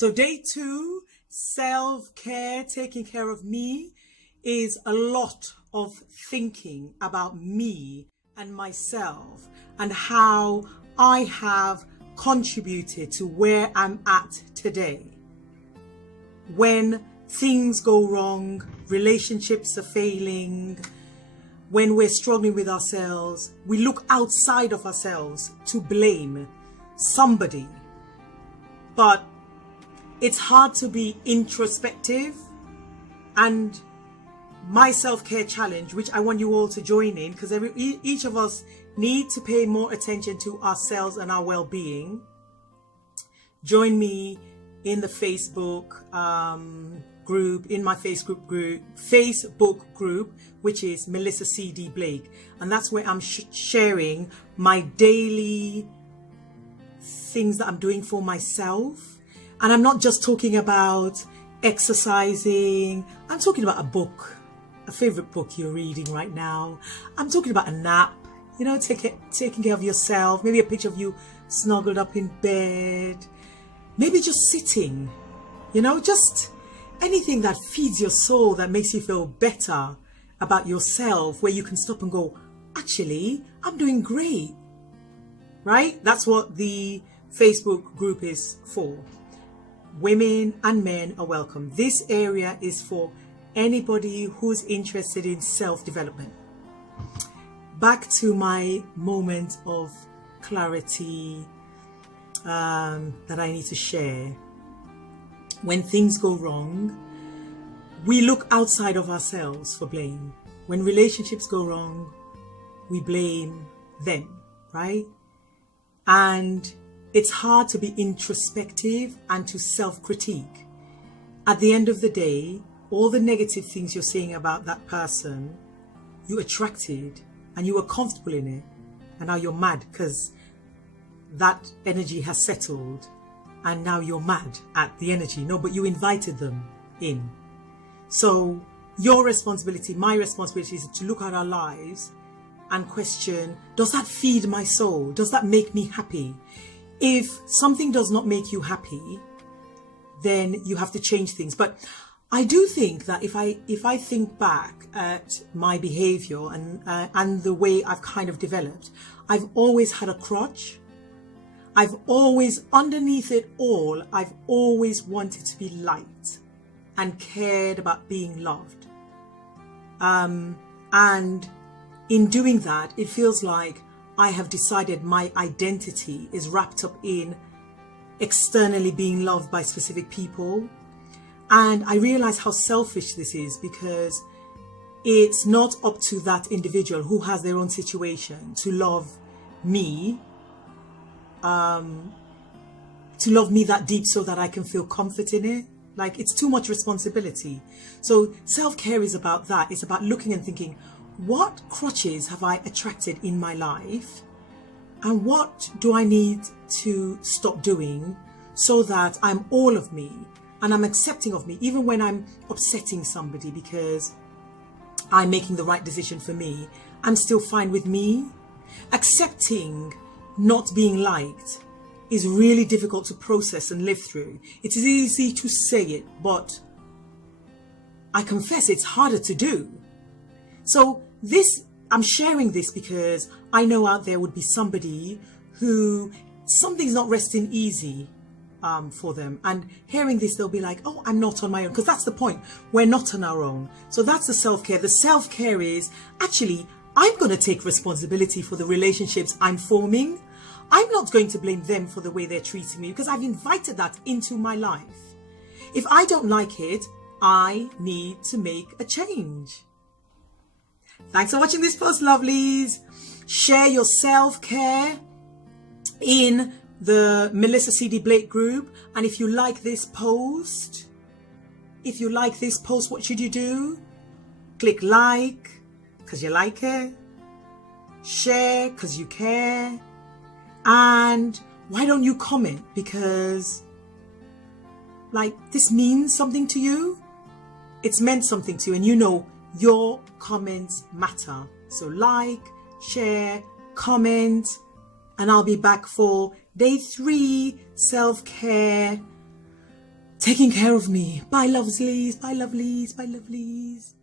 So day 2, self-care, taking care of me, is a lot of thinking about me and myself and how I have contributed to where I'm at today. When things go wrong, relationships are failing, when we're struggling with ourselves, we look outside of ourselves to blame somebody. But it's hard to be introspective, and my self-care challenge, which I want you all to join in, because each of us need to pay more attention to ourselves and our well-being. Join me in the Facebook group, in my Facebook group, which is Melissa C.D. Blake, and that's where I'm sharing my daily things that I'm doing for myself. And I'm not just talking about exercising. I'm talking about a book, a favorite book you're reading right now. I'm talking about a nap, taking care of yourself. Maybe a picture of you snuggled up in bed. Maybe just sitting, just anything that feeds your soul, that makes you feel better about yourself, where you can stop and go, actually, I'm doing great, right? That's what the Facebook group is for. Women and men are welcome. This area is for anybody who's interested in self-development. Back to my moment of clarity that I need to share. When things go wrong, we look outside of ourselves for blame. When relationships go wrong, we blame them, right? And it's hard to be introspective and to self-critique. At the end of the day, all the negative things you're saying about that person, you attracted and you were comfortable in it. And now you're mad because that energy has settled, and now you're mad at the energy. No, but you invited them in. So your responsibility, my responsibility, is to look at our lives and question, does that feed my soul? Does that make me happy? If something does not make you happy, then you have to change things. But I do think that if I think back at my behavior and the way I've kind of developed, I've always had a crutch. I've always, underneath it all, I've always wanted to be liked and cared about being loved. And in doing that, it feels like I have decided my identity is wrapped up in externally being loved by specific people. And I realize how selfish this is, because it's not up to that individual who has their own situation to love me, that deep so that I can feel comfort in it. Like, it's too much responsibility. So self-care is about that. It's about looking and thinking, what crutches have I attracted in my life? And what do I need to stop doing so that I'm all of me and I'm accepting of me, even when I'm upsetting somebody because I'm making the right decision for me, I'm still fine with me. Accepting not being liked is really difficult to process and live through. It is easy to say it, but I confess it's harder to do. So I'm sharing this because I know out there would be somebody who something's not resting easy for them, and hearing this, they'll be like, oh, I'm not on my own, because that's the point. We're not on our own. So that's the self-care. The self-care is, actually, I'm going to take responsibility for the relationships I'm forming. I'm not going to blame them for the way they're treating me, because I've invited that into my life. If I don't like it, I need to make a change. Thanks for watching this post, lovelies. Share your self-care in the Melissa C.D. Blake group. And if you like this post, what should you do? Click like, because you like it. Share, because you care. And why don't you comment? Because, this means something to you. It's meant something to you, and your comments matter. So like, share, comment, and I'll be back for day 3, self-care. taking care of me. Bye, lovelies. Bye, lovelies. Bye, lovelies.